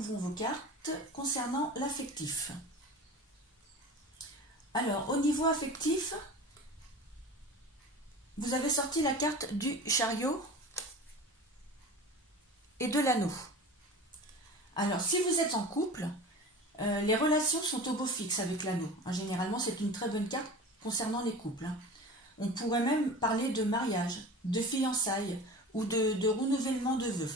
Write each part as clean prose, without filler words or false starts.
découvrons vos cartes concernant l'affectif. Alors, au niveau affectif, vous avez sorti la carte du chariot et de l'anneau. Alors, si vous êtes en couple, les relations sont au beau fixe avec l'anneau. Généralement, c'est une très bonne carte concernant les couples. On pourrait même parler de mariage, de fiançailles ou de renouvellement de vœux.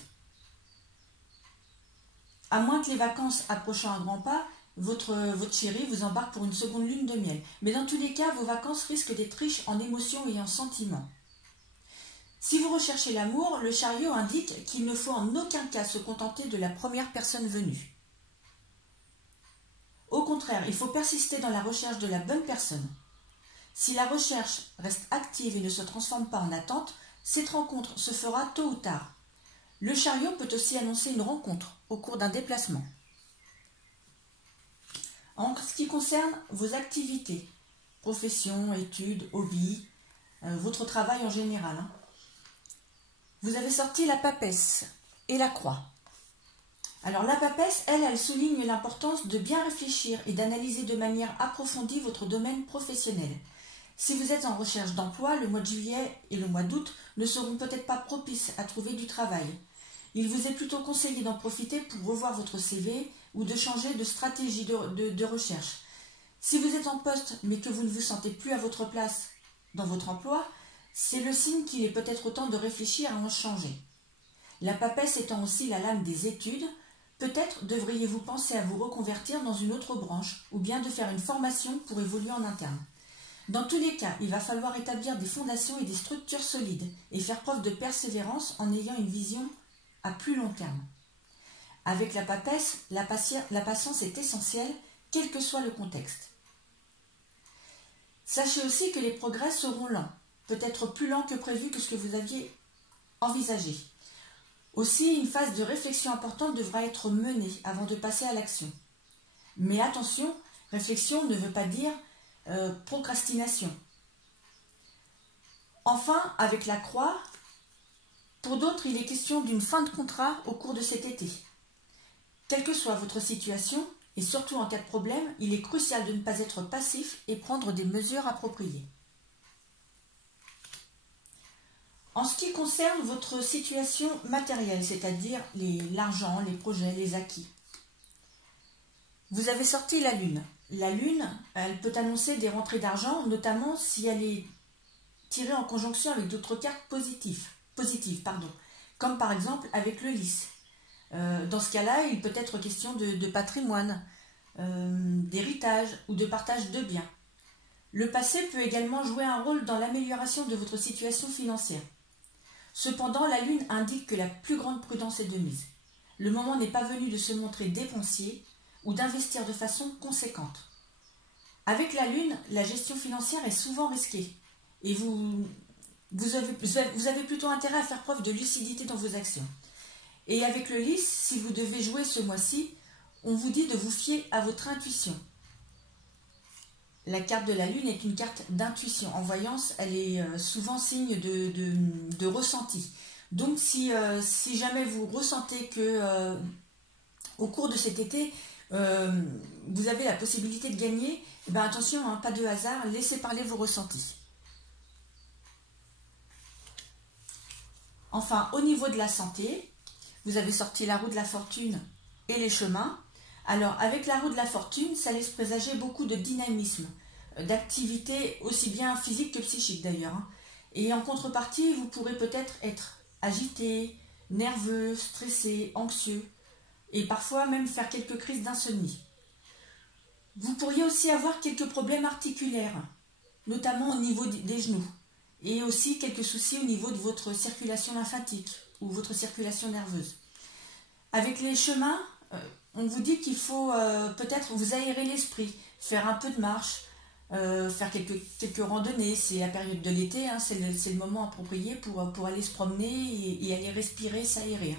À moins que les vacances approchant à grands pas, votre chéri vous embarque pour une seconde lune de miel. Mais dans tous les cas, vos vacances risquent d'être riches en émotions et en sentiments. Si vous recherchez l'amour, le chariot indique qu'il ne faut en aucun cas se contenter de la première personne venue. Au contraire, il faut persister dans la recherche de la bonne personne. Si la recherche reste active et ne se transforme pas en attente, cette rencontre se fera tôt ou tard. Le chariot peut aussi annoncer une rencontre au cours d'un déplacement. En ce qui concerne vos activités, profession, études, hobbies, votre travail en général, vous avez sorti la papesse et la croix. Alors la papesse, elle souligne l'importance de bien réfléchir et d'analyser de manière approfondie votre domaine professionnel. Si vous êtes en recherche d'emploi, le mois de juillet et le mois d'août ne seront peut-être pas propices à trouver du travail. Il vous est plutôt conseillé d'en profiter pour revoir votre CV ou de changer de stratégie de recherche. Si vous êtes en poste mais que vous ne vous sentez plus à votre place dans votre emploi, c'est le signe qu'il est peut-être temps de réfléchir à en changer. La papesse étant aussi la lame des études, peut-être devriez-vous penser à vous reconvertir dans une autre branche ou bien de faire une formation pour évoluer en interne. Dans tous les cas, il va falloir établir des fondations et des structures solides et faire preuve de persévérance en ayant une vision à plus long terme. Avec la papesse, la patience est essentielle, quel que soit le contexte. Sachez aussi que les progrès seront lents, peut-être plus lents que prévu que ce que vous aviez envisagé. Aussi, une phase de réflexion importante devra être menée avant de passer à l'action. Mais attention, réflexion ne veut pas dire procrastination. Enfin, avec la croix, pour d'autres, il est question d'une fin de contrat au cours de cet été. Quelle que soit votre situation, et surtout en cas de problème, il est crucial de ne pas être passif et prendre des mesures appropriées. En ce qui concerne votre situation matérielle, c'est-à-dire l'argent, les projets, les acquis, vous avez sorti la lune. La lune, elle peut annoncer des rentrées d'argent, notamment si elle est tirée en conjonction avec d'autres cartes positives, comme par exemple avec le lys. Dans ce cas-là, il peut être question de patrimoine, d'héritage ou de partage de biens. Le passé peut également jouer un rôle dans l'amélioration de votre situation financière. Cependant, la lune indique que la plus grande prudence est de mise. Le moment n'est pas venu de se montrer dépensier ou d'investir de façon conséquente. Avec la lune, la gestion financière est souvent risquée et vous avez plutôt intérêt à faire preuve de lucidité dans vos actions. Et avec le lys, si vous devez jouer ce mois-ci, on vous dit de vous fier à votre intuition. La carte de la lune est une carte d'intuition. En voyance, elle est souvent signe de ressenti. Donc si jamais vous ressentez que au cours de cet été, vous avez la possibilité de gagner, eh bien attention, pas de hasard, laissez parler vos ressentis. Enfin, au niveau de la santé, vous avez sorti la roue de la fortune et les chemins. Alors, avec la roue de la fortune, ça laisse présager beaucoup de dynamisme, d'activité aussi bien physique que psychique d'ailleurs. Et en contrepartie, vous pourrez peut-être être agité, nerveux, stressé, anxieux, et parfois même faire quelques crises d'insomnie. Vous pourriez aussi avoir quelques problèmes articulaires, notamment au niveau des genoux, et aussi quelques soucis au niveau de votre circulation lymphatique ou votre circulation nerveuse. Avec les chemins, on vous dit qu'il faut peut-être vous aérer l'esprit, faire un peu de marche, faire quelques randonnées. C'est la période de l'été, c'est le moment approprié pour aller se promener et aller respirer, s'aérer.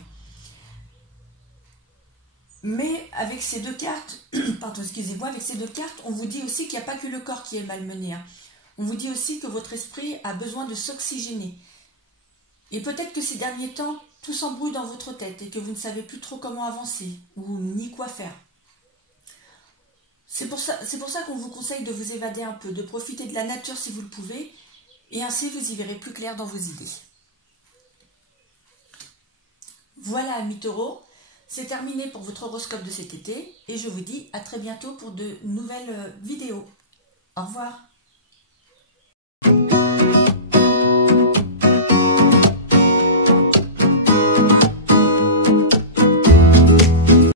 Mais avec ces deux cartes, avec ces deux cartes, on vous dit aussi qu'il n'y a pas que le corps qui est malmené. On vous dit aussi que votre esprit a besoin de s'oxygéner. Et peut-être que ces derniers temps, tout s'embrouille dans votre tête et que vous ne savez plus trop comment avancer ou ni quoi faire. C'est pour ça qu'on vous conseille de vous évader un peu, de profiter de la nature si vous le pouvez, et ainsi vous y verrez plus clair dans vos idées. Voilà, amis taureaux, c'est terminé pour votre horoscope de cet été, et je vous dis à très bientôt pour de nouvelles vidéos. Au revoir.